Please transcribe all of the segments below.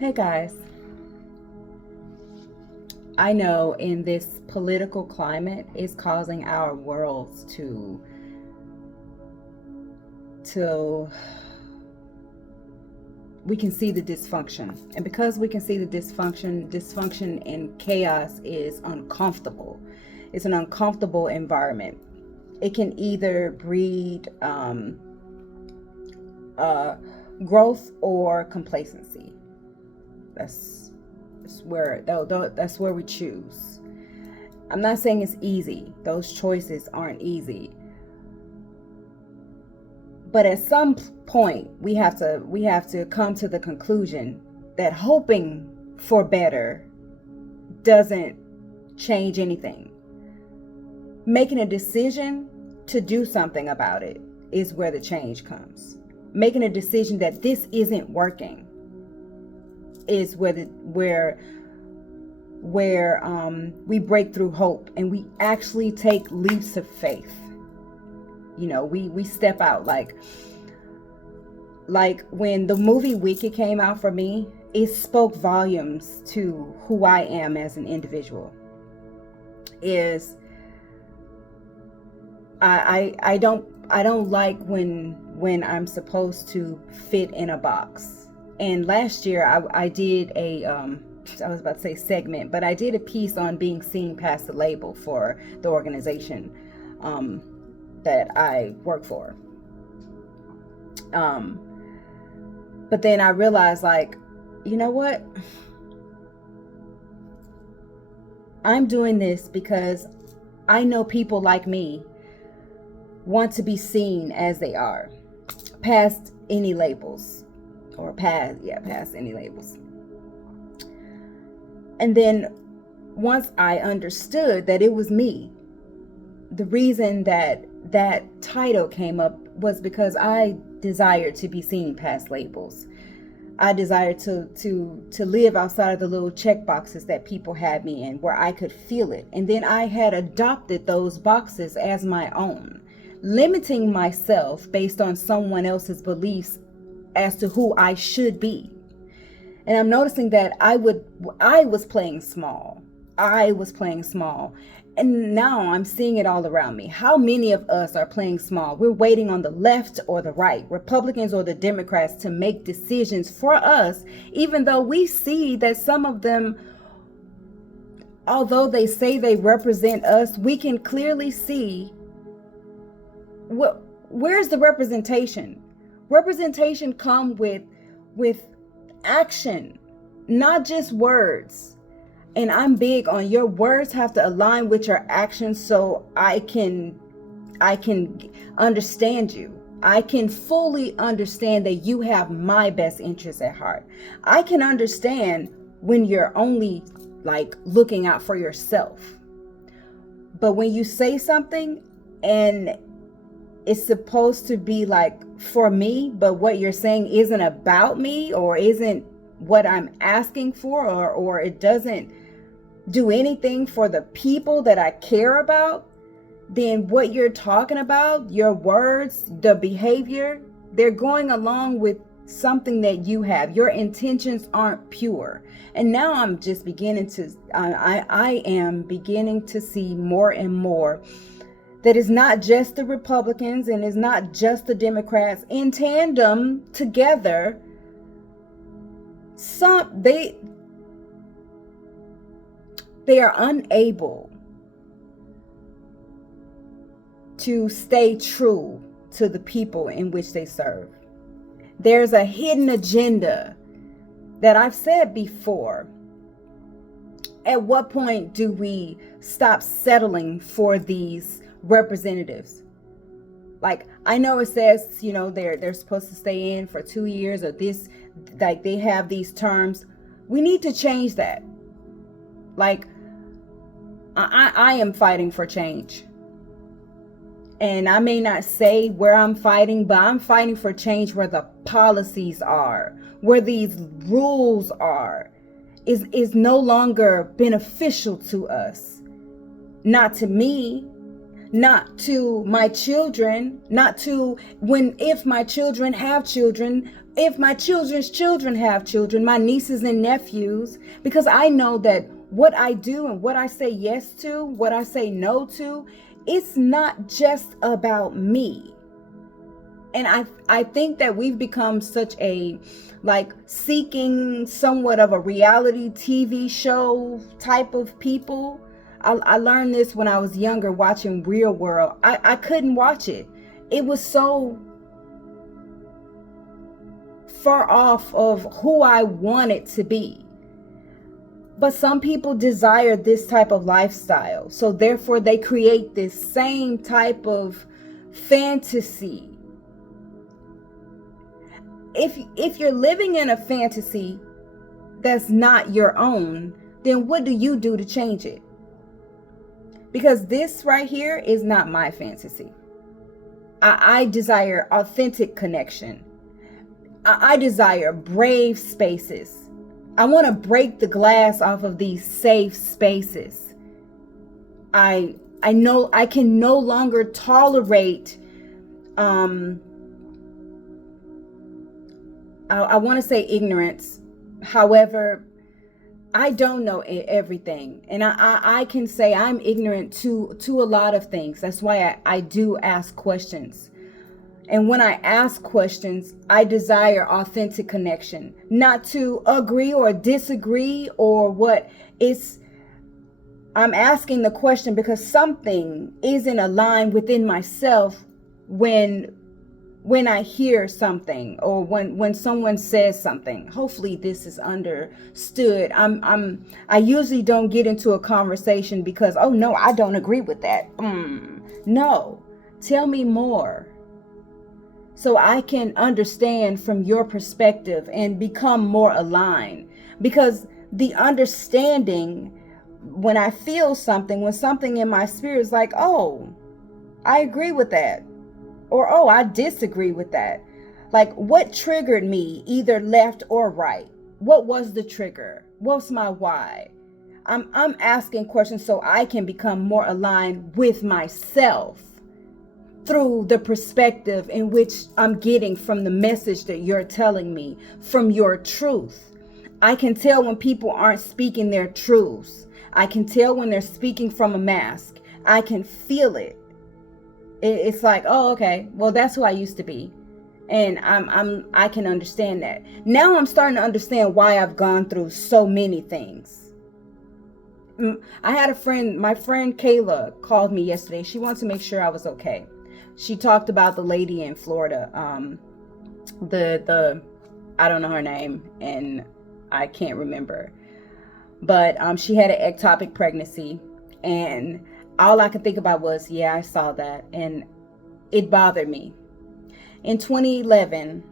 Hey guys, I know in this political climate is causing our worlds to we can see the dysfunction. And because we can see the dysfunction and chaos is uncomfortable. It's an uncomfortable environment. It can either breed growth or complacency. That's that's where we choose. I'm not saying it's easy. Those choices aren't easy. But at some point we have to come to the conclusion that hoping for better doesn't change anything. Making a decision to do something about it is where the change comes. Making a decision that this isn't working is where we break through hope and we actually take leaps of faith. You know, we step out like when the movie Wicked came out for me, it spoke volumes to who I am as an individual. Is I don't like when I'm supposed to fit in a box. And last year I did a I was about to say segment, but I did a piece on being seen past the label for the organization that I work for. But then I realized, like, you know what? I'm doing this because I know people like me want to be seen as they are, past any labels, or past any labels. And then once I understood that it was me, the reason that title came up was because I desired to be seen past labels. I desired to live outside of the little check boxes that people had me in, where I could feel it. And then I had adopted those boxes as my own, limiting myself based on someone else's beliefs as to who I should be. And I'm noticing that I was playing small. And now I'm seeing it all around me. How many of us are playing small? We're waiting on the left or the right, Republicans or the Democrats, to make decisions for us, even though we see that some of them, although they say they represent us, we can clearly see where's the representation. Representation come with action, not just words. And I'm big on your words have to align with your actions, so I can understand you. I can fully understand that you have my best interests at heart. I can understand when you're only like looking out for yourself. But when you say something and it's supposed to be like for me, but what you're saying isn't about me or isn't what I'm asking for, or it doesn't do anything for the people that I care about, then what you're talking about, your words, the behavior, they're going along with something that you have. Your intentions aren't pure. And now I'm just beginning to, I am beginning to see more and more that it's not just the Republicans and it's not just the Democrats in tandem together. They are unable to stay true to the people in which they serve. There's a hidden agenda that I've said before. At what point do we stop settling for these representatives? Like, I know it says, you know, they're supposed to stay in for 2 years or this, like they have these terms. We need to change that. Like, I am fighting for change. And I may not say where I'm fighting, but I'm fighting for change where the policies are, where these rules are, is no longer beneficial to us. Not to me, not to my children, not to if my children have children, if my children's children have children, my nieces and nephews, because I know that what I do and what I say yes to, what I say no to, it's not just about me. And I think that we've become such a, like, seeking somewhat of a reality TV show type of people. I learned this when I was younger watching Real World. I couldn't watch it. It was so far off of who I wanted to be. But some people desire this type of lifestyle. So therefore they create this same type of fantasy. If you're living in a fantasy that's not your own, then what do you do to change it? Because this right here is not my fantasy. I desire authentic connection. I desire brave spaces. I want to break the glass off of these safe spaces. I know I can no longer tolerate I want to say ignorance. However, I don't know everything. And I can say I'm ignorant to a lot of things. That's why I do ask questions. And when I ask questions, I desire authentic connection, not to agree or disagree or what. I'm asking the question because something isn't aligned within myself when I hear something or when someone says something. Hopefully this is understood. I usually don't get into a conversation because, oh no, I don't agree with that. No, tell me more so I can understand from your perspective and become more aligned. Because the understanding, when I feel something, when something in my spirit is like, oh, I agree with that. Or, oh, I disagree with that. Like, what triggered me, either left or right? What was the trigger? What's my why? I'm asking questions so I can become more aligned with myself through the perspective in which I'm getting from the message that you're telling me, from your truth. I can tell when people aren't speaking their truths. I can tell when they're speaking from a mask. I can feel it. It's like, oh, okay, well, that's who I used to be. And I can understand that. Now I'm starting to understand why I've gone through so many things. I had a friend, my friend Kayla called me yesterday. She wanted to make sure I was okay. She talked about the lady in Florida, the I don't know her name and I can't remember, but she had an ectopic pregnancy, and all I could think about was, yeah, I saw that, and it bothered me. In 2011,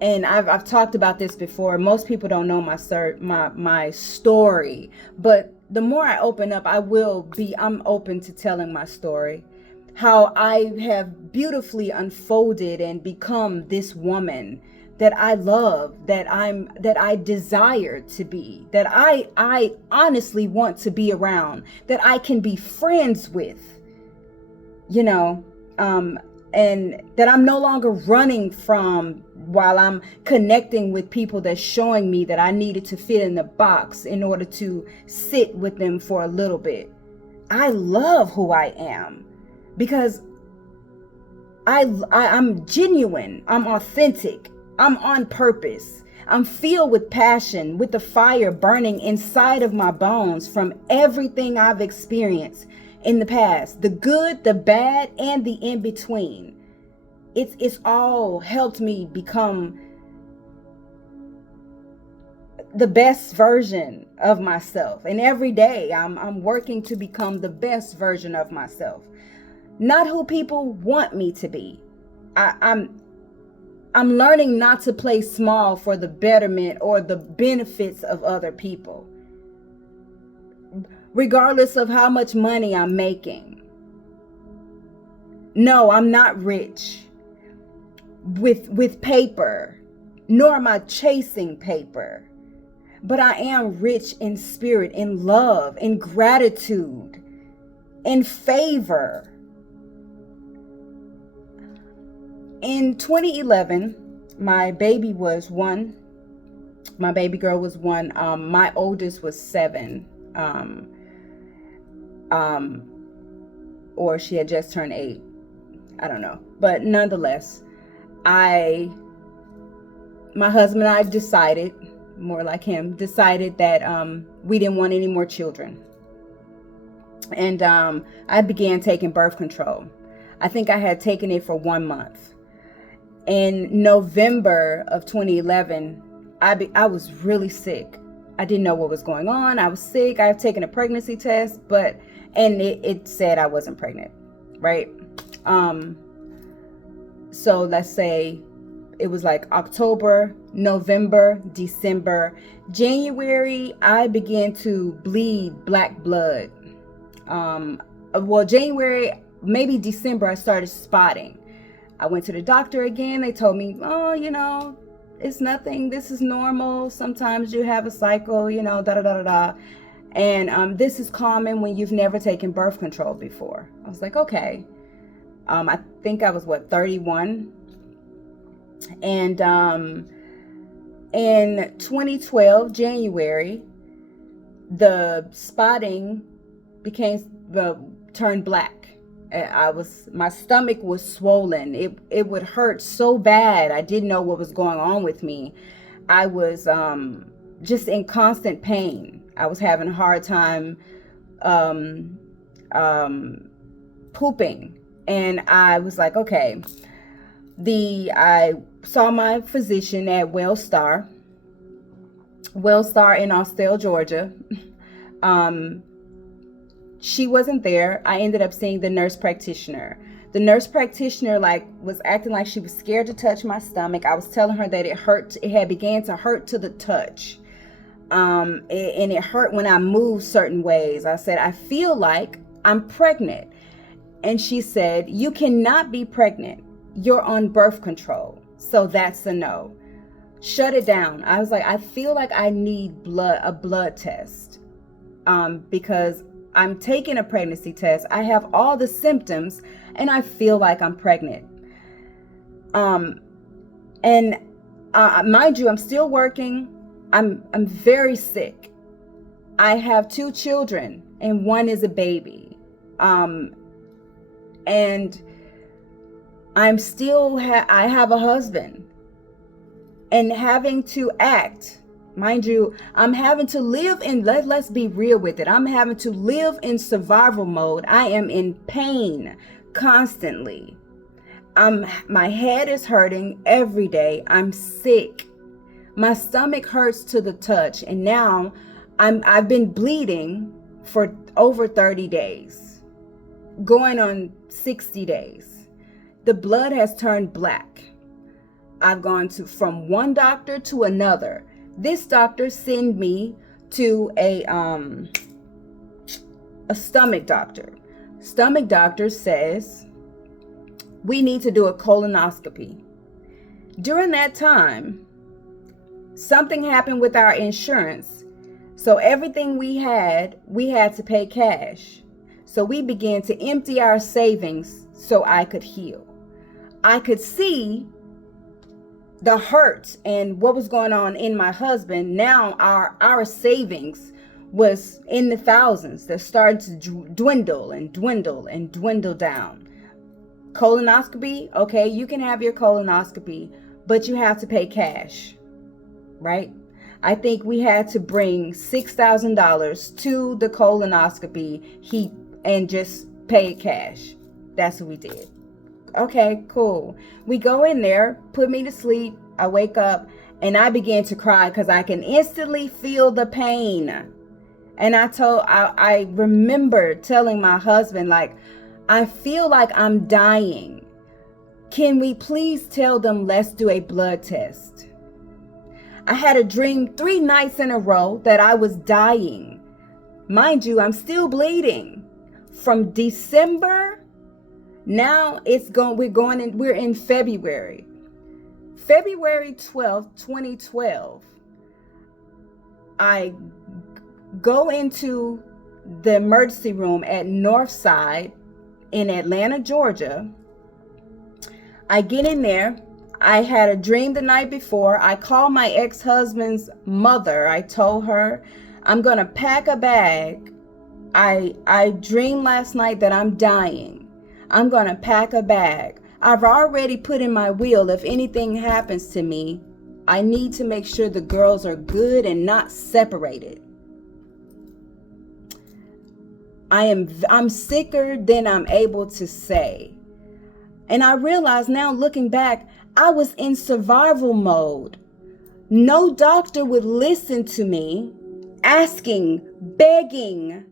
and I've talked about this before. Most people don't know my story, but the more I open up, I'm open to telling my story. How I have beautifully unfolded and become this woman that I love, that I desire to be, that I honestly want to be around, that I can be friends with, and that I'm no longer running from while I'm connecting with people that's showing me that I needed to fit in the box in order to sit with them for a little bit. I love who I am because I'm genuine, I'm authentic, I'm on purpose. I'm filled with passion, with the fire burning inside of my bones from everything I've experienced in the past, the good, the bad, and the in between. It's all helped me become the best version of myself. And every day I'm working to become the best version of myself. Not who people want me to be. I'm learning not to play small for the betterment or the benefits of other people, regardless of how much money I'm making. No, I'm not rich with paper, nor am I chasing paper, but I am rich in spirit, in love, in gratitude, in favor. In 2011, my baby was 1. My baby girl was 1. My oldest was 7. Or she had just turned 8. I don't know. But nonetheless, my husband and I decided, more like him, decided that we didn't want any more children. And I began taking birth control. I think I had taken it for 1 month. In November of 2011, I was really sick. I didn't know what was going on. I was sick. I had taken a pregnancy test, and it said I wasn't pregnant, right? So let's say it was like October, November, December, January, I began to bleed black blood. January, maybe December, I started spotting. I went to the doctor again. They told me, oh, it's nothing. This is normal. Sometimes you have a cycle, da da da da da. And this is common when you've never taken birth control before. I was like, okay. I think I was 31. And in 2012, January, the spotting turned black. My stomach was swollen. It would hurt so bad. I didn't know what was going on with me. I was just in constant pain. I was having a hard time pooping. And I was like, okay. I saw my physician at Wellstar in Austell, Georgia. She wasn't there. I ended up seeing the nurse practitioner. The nurse practitioner was acting like she was scared to touch my stomach. I was telling her that it hurt. It had began to hurt to the touch. And it hurt when I moved certain ways. I said, I feel like I'm pregnant. And she said, you cannot be pregnant. You're on birth control. So that's a no. Shut it down. I was like, I feel like I need a blood test. Because I'm taking a pregnancy test. I have all the symptoms and I feel like I'm pregnant. And mind you, I'm still working. I'm very sick. I have 2 children and 1 is a baby. And I'm still, I have a husband, and having to act, mind you, I'm having to live in, let's be real with it. I'm having to live in survival mode. I am in pain constantly. My head is hurting every day. I'm sick. My stomach hurts to the touch. And now I've been bleeding for over 30 days, going on 60 days. The blood has turned black. I've gone from one doctor to another. This doctor sent me to a stomach doctor. Stomach doctor says we need to do a colonoscopy. During that time, something happened with our insurance. So everything we had to pay cash. So we began to empty our savings so I could heal. I could see the hurt and what was going on in my husband. Now our savings was in the thousands. That started to dwindle and dwindle and dwindle down. Colonoscopy, okay, you can have your colonoscopy, but you have to pay cash, right? I think we had to bring $6,000 to the colonoscopy and just pay it cash. That's what we did. Okay, cool. We go in there, put me to sleep. I wake up and I began to cry because I can instantly feel the pain. And I remember telling my husband, I feel like I'm dying. Can we please tell them, let's do a blood test? I had a dream 3 nights in a row that I was dying. Mind you, I'm still bleeding from December. Now we're in February. February 12th, 2012. I go into the emergency room at Northside in Atlanta, Georgia. I get in there. I had a dream the night before. I called my ex-husband's mother. I told her I'm going to pack a bag. I dreamed last night that I'm dying. I'm going to pack a bag. I've already put in my will, if anything happens to me, I need to make sure the girls are good and not separated. I'm sicker than I'm able to say. And I realize now, looking back, I was in survival mode. No doctor would listen to me, asking, begging.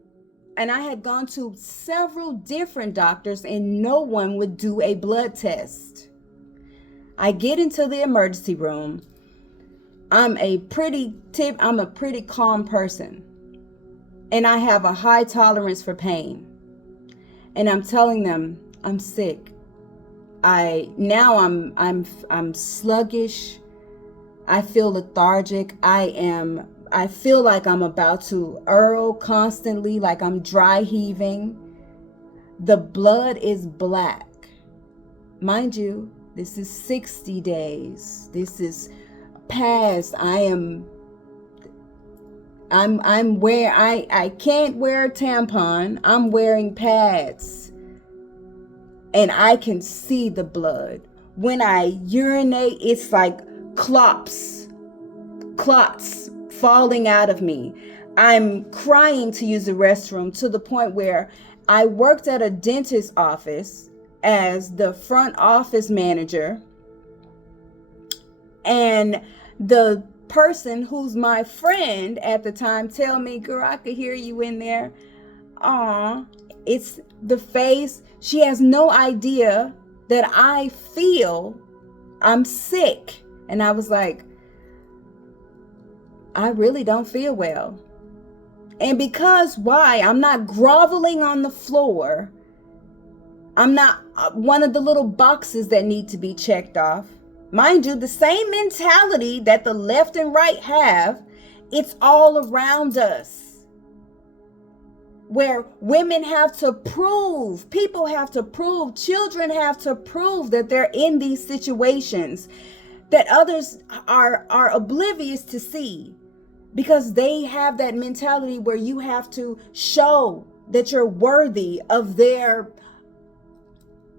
And I had gone to several different doctors and no one would do a blood test. I get into the emergency room. I'm a pretty calm person. And I have a high tolerance for pain. And I'm telling them I'm sick. I'm sluggish. I feel lethargic. I feel like I'm about to hurl constantly, like I'm dry heaving. The blood is black. Mind you, this is 60 days. This is past. I can't wear a tampon. I'm wearing pads. And I can see the blood. When I urinate, it's like clots falling out of me. I'm crying to use the restroom to the point where I worked at a dentist's office as the front office manager. And the person who's my friend at the time tell me, girl, I could hear you in there. Aw, it's the face. She has no idea that I feel I'm sick. And I was like, I really don't feel well. And because why? I'm not groveling on the floor. I'm not one of the little boxes that need to be checked off. Mind you, the same mentality that the left and right have, it's all around us. Where women have to prove, people have to prove, children have to prove that they're in these situations that others are oblivious to see, because they have that mentality where you have to show that you're worthy of them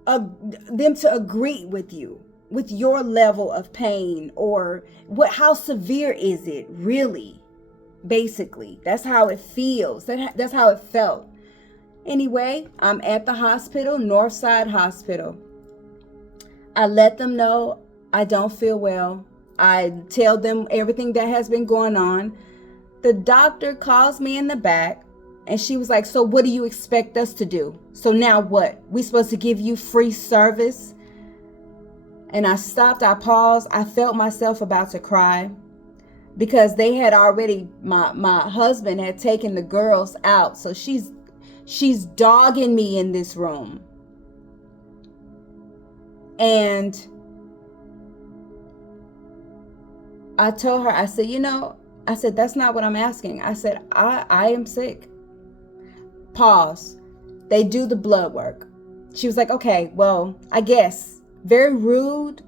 to agree with you, with your level of pain, or how severe is it really? Basically, that's how it feels. That's how it felt. Anyway, I'm at the hospital, Northside Hospital. I let them know I don't feel well. I tell them everything that has been going on. The doctor calls me in the back and she was like, so what do you expect us to do? So now what? We supposed to give you free service? And I stopped, I paused. I felt myself about to cry. Because they had already, my husband had taken the girls out. So she's dogging me in this room. And I told her, I said, that's not what I'm asking. I said, I am sick. Pause. They do the blood work. She was like, okay, well, I guess. Very rude.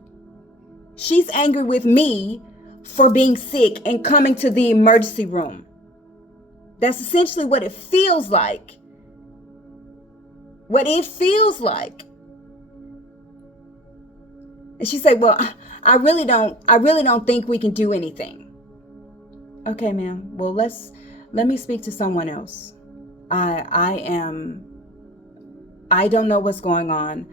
She's angry with me for being sick and coming to the emergency room. That's essentially what it feels like. What it feels like. And she said, well, I really don't think we can do anything. Okay, ma'am. Well, let me speak to someone else. I don't know what's going on.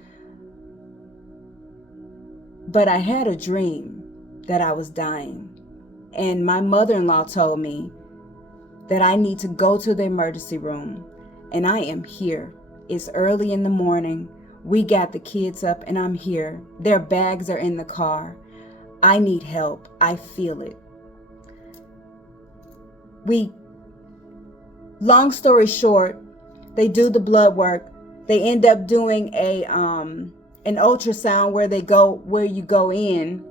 But I had a dream that I was dying. And my mother-in-law told me that I need to go to the emergency room. And I am here. It's early in the morning. We got the kids up and I'm here. Their bags are in the car. I need help. I feel it. Long story short, they do the blood work. They end up doing an ultrasound where you go in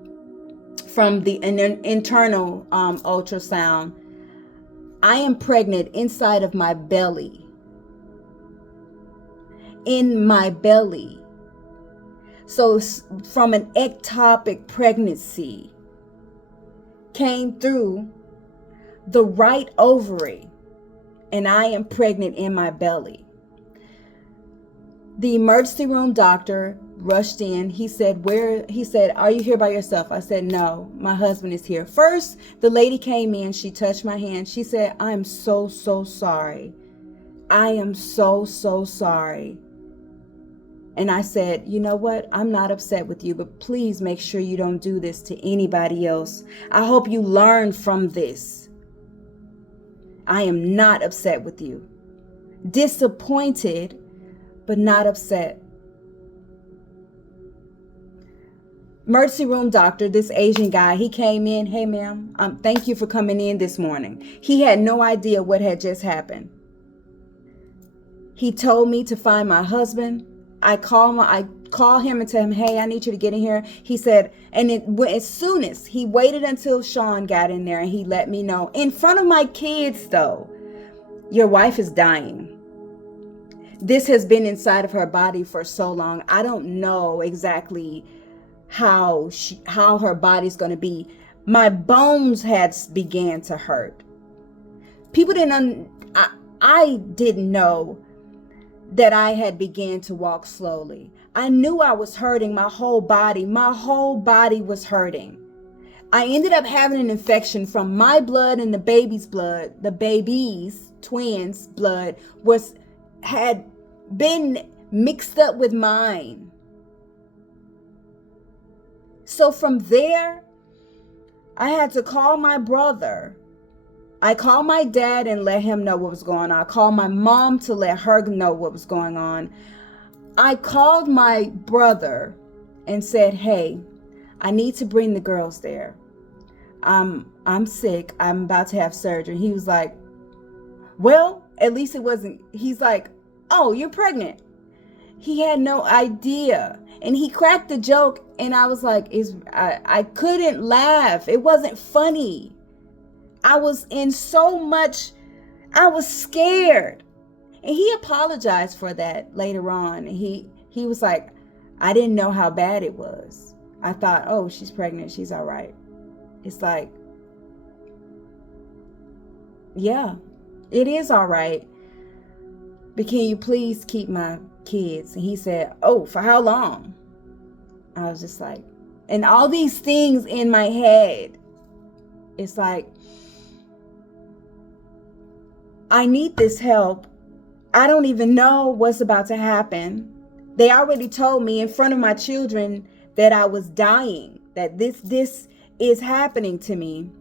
from an internal ultrasound. I am pregnant inside of my belly. In my belly. So from an ectopic pregnancy came through the right ovary, and I am pregnant in my belly. The emergency room doctor rushed in. He said, are you here by yourself? I said, no, my husband is here. First, the lady came in. She touched my hand. She said, I'm so sorry. I am so sorry. And I said, you know what? I'm not upset with you, but please make sure you don't do this to anybody else. I hope you learn from this. I am not upset with you. Disappointed, but not upset. Emergency room doctor, this Asian guy, he came in. Hey, ma'am, thank you for coming in this morning. He had no idea what had just happened. He told me to find my husband. I call him and tell him, hey, I need you to get in here. He said, and as soon as he waited until Sean got in there, and he let me know in front of my kids, though, your wife is dying. This has been inside of her body for so long. I don't know exactly how her body's going to be. My bones had began to hurt. People I didn't know that I had began to walk slowly. I knew I was hurting. My whole body was hurting. I ended up having an infection from my blood and the baby's blood. The baby's twins' blood had been mixed up with mine. So from there, I had to call my brother. I called my dad and let him know what was going on. I called my mom to let her know what was going on. I called my brother and said, hey, I need to bring the girls there. I'm sick. I'm about to have surgery. He was like, well, at least it wasn't. He's like, oh, you're pregnant. He had no idea. And he cracked the joke. And I was like, I couldn't laugh. It wasn't funny. I was I was scared. And he apologized for that later on. He was like, I didn't know how bad it was. I thought, oh, she's pregnant. She's all right. It's like, yeah, it is all right. But can you please keep my kids? And he said, oh, for how long? I was just like, and all these things in my head. It's like, I need this help. I don't even know what's about to happen. They already told me in front of my children that I was dying, that this is happening to me.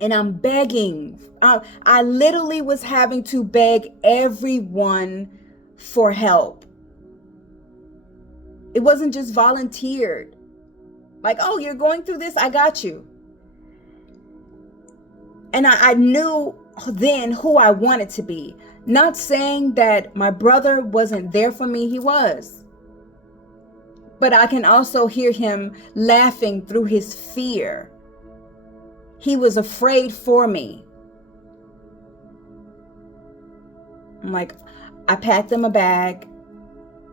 And I'm begging. I literally was having to beg everyone for help. It wasn't just volunteered. Like, oh, you're going through this? I got you. And I knew then who I wanted to be. Not saying that my brother wasn't there for me. He was. But I can also hear him laughing through his fear. He was afraid for me. I'm like, I packed them a bag.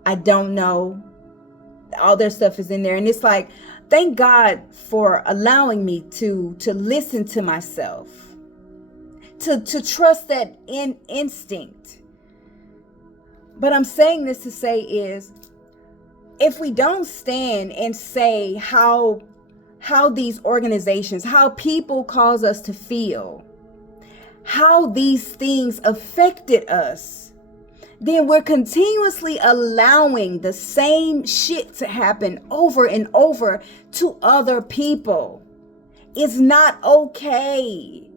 I don't know. All their stuff is in there. And it's like, thank God for allowing me to listen to myself. To trust that instinct. But I'm saying this to say is, if we don't stand and say how these organizations, how people cause us to feel, how these things affected us, then we're continuously allowing the same shit to happen over and over to other people. It's not okay.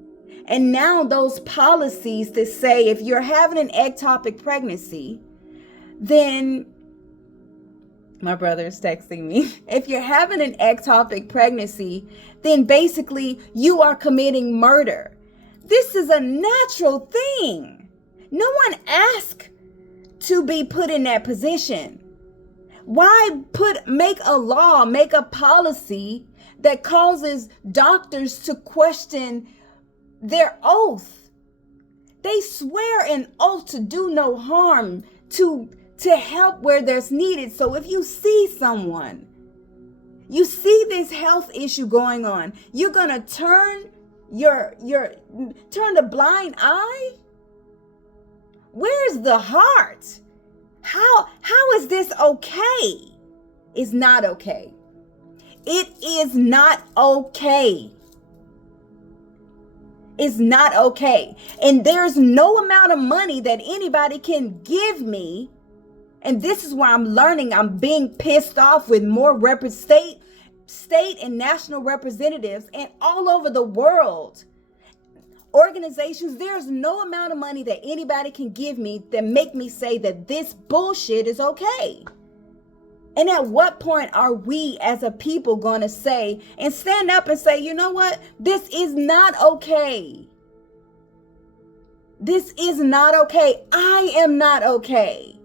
And now those policies that say if you're having an ectopic pregnancy, then my brother is texting me. If you're having an ectopic pregnancy, then basically you are committing murder. This is a natural thing. No one asked to be put in that position. Why make a law, make a policy that causes doctors to question their oath? They swear an oath to do no harm, to to help where there's needed. So if you see someone, you see this health issue going on, you're going to turn turn the blind eye? Where's the heart? How is this okay? It's not okay. It is not okay. It's not okay. And there's no amount of money that anybody can give me. And this is where I'm learning. I'm being pissed off with more state and national representatives and all over the world. Organizations, there's no amount of money that anybody can give me that make me say that this bullshit is okay. And at what point are we as a people going to say and stand up and say, you know what? This is not okay. This is not okay. I am not okay.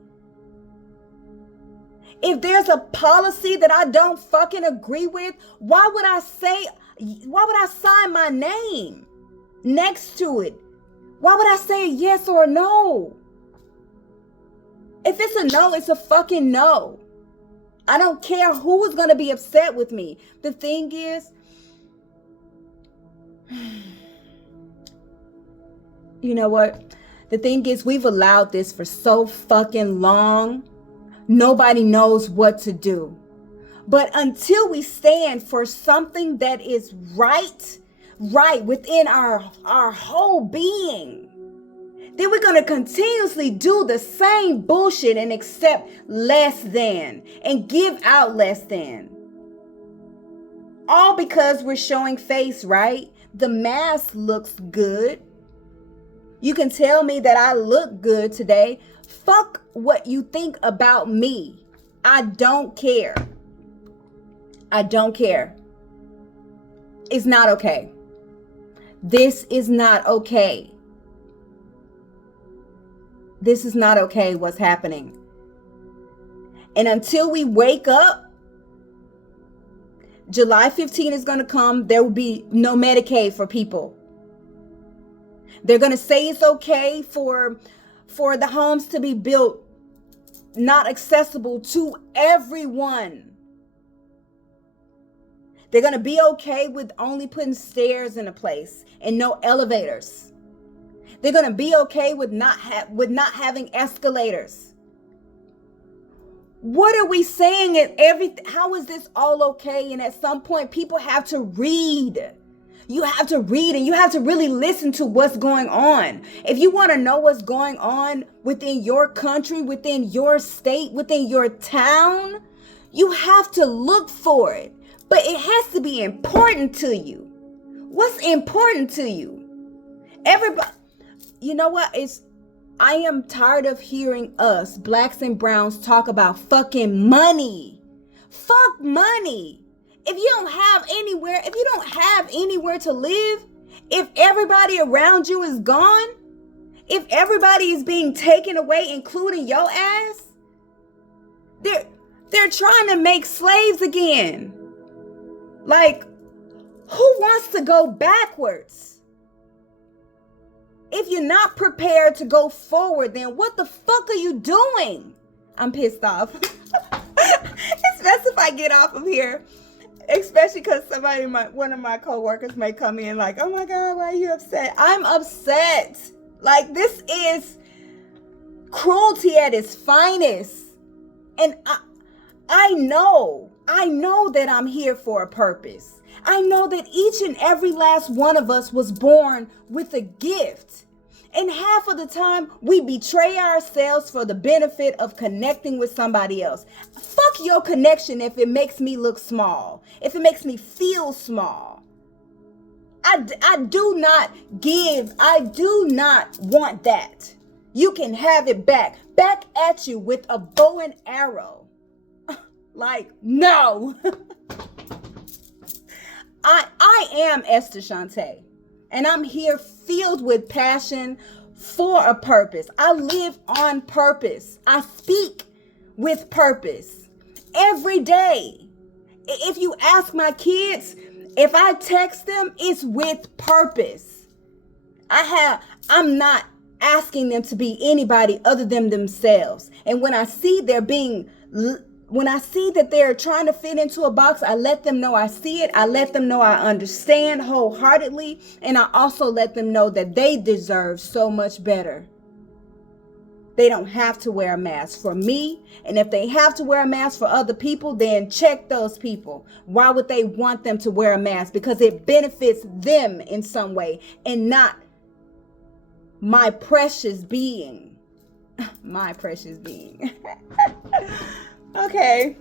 If there's a policy that I don't fucking agree with, why would I sign my name next to it? Why would I say yes or no? If it's a no, it's a fucking no. I don't care who is going to be upset with me. The thing is, you know what? The thing is, we've allowed this for so fucking long. Nobody knows what to do. But until we stand for something that is right within our whole being, then we're going to continuously do the same bullshit and accept less than and give out less than. All because we're showing face, right? The mask looks good. You can tell me that I look good today. Fuck what you think about me. I don't care. I don't care. It's not okay. This is not okay. This is not okay what's happening. And until we wake up, July 15 is going to come. There will be no Medicaid for people. They're going to say it's okay for the homes to be built not accessible to everyone. They're going to be okay with only putting stairs in a place and no elevators. They're going to be okay with not having escalators. What are we saying? How is this all okay? And at some point, people have to read. You have to read and you have to really listen to what's going on. If you want to know what's going on within your country, within your state, within your town, you have to look for it. But it has to be important to you. What's important to you? Everybody. You know what? I am tired of hearing us, blacks and browns, talk about fucking money. Fuck money. If you don't have anywhere to live, if everybody around you is gone, if everybody is being taken away, including your ass, they're trying to make slaves again. Like, who wants to go backwards? If you're not prepared to go forward, then what the fuck are you doing? I'm pissed off. It's best if I get off of here. Especially because one of my coworkers may come in like, oh my God, why are you upset? I'm upset. Like, this is cruelty at its finest. And I know that I'm here for a purpose. I know that each and every last one of us was born with a gift. And half of the time, we betray ourselves for the benefit of connecting with somebody else. Fuck your connection if it makes me look small, if it makes me feel small. I do not want that. You can have it back at you with a bow and arrow. Like, no. I am Esther Shantae, and I'm here filled with passion for a purpose. I live on purpose. I speak with purpose every day. If you ask my kids, if I text them, it's with purpose. I'm not asking them to be anybody other than themselves. And when I see when I see that they're trying to fit into a box, I let them know I see it. I let them know I understand wholeheartedly. And I also let them know that they deserve so much better. They don't have to wear a mask for me. And if they have to wear a mask for other people, then check those people. Why would they want them to wear a mask? Because it benefits them in some way and not my precious being. My precious being. Okay.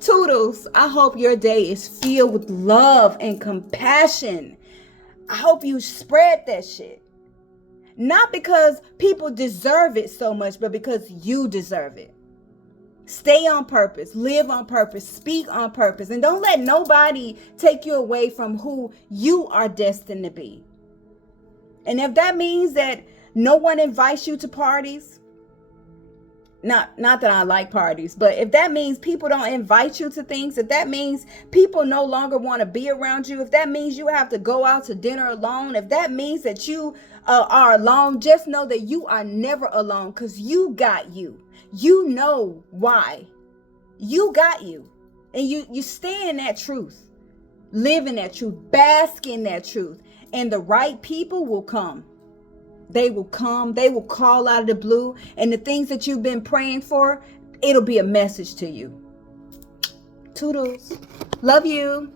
Toodles. I hope your day is filled with love and compassion. I hope you spread that shit. Not because people deserve it so much, but because you deserve it. Stay on purpose, live on purpose, speak on purpose, and don't let nobody take you away from who you are destined to be. And if that means that no one invites you to parties, not that I like parties, but if that means people don't invite you to things, if that means people no longer want to be around you, if that means you have to go out to dinner alone, if that means that you are alone, just know that you are never alone, because you got you. You know why. You got you. And you stand in that truth. Live in that truth. Bask in that truth. And the right people will come. They will come. They will call out of the blue. And the things that you've been praying for, it'll be a message to you. Toodles. Love you.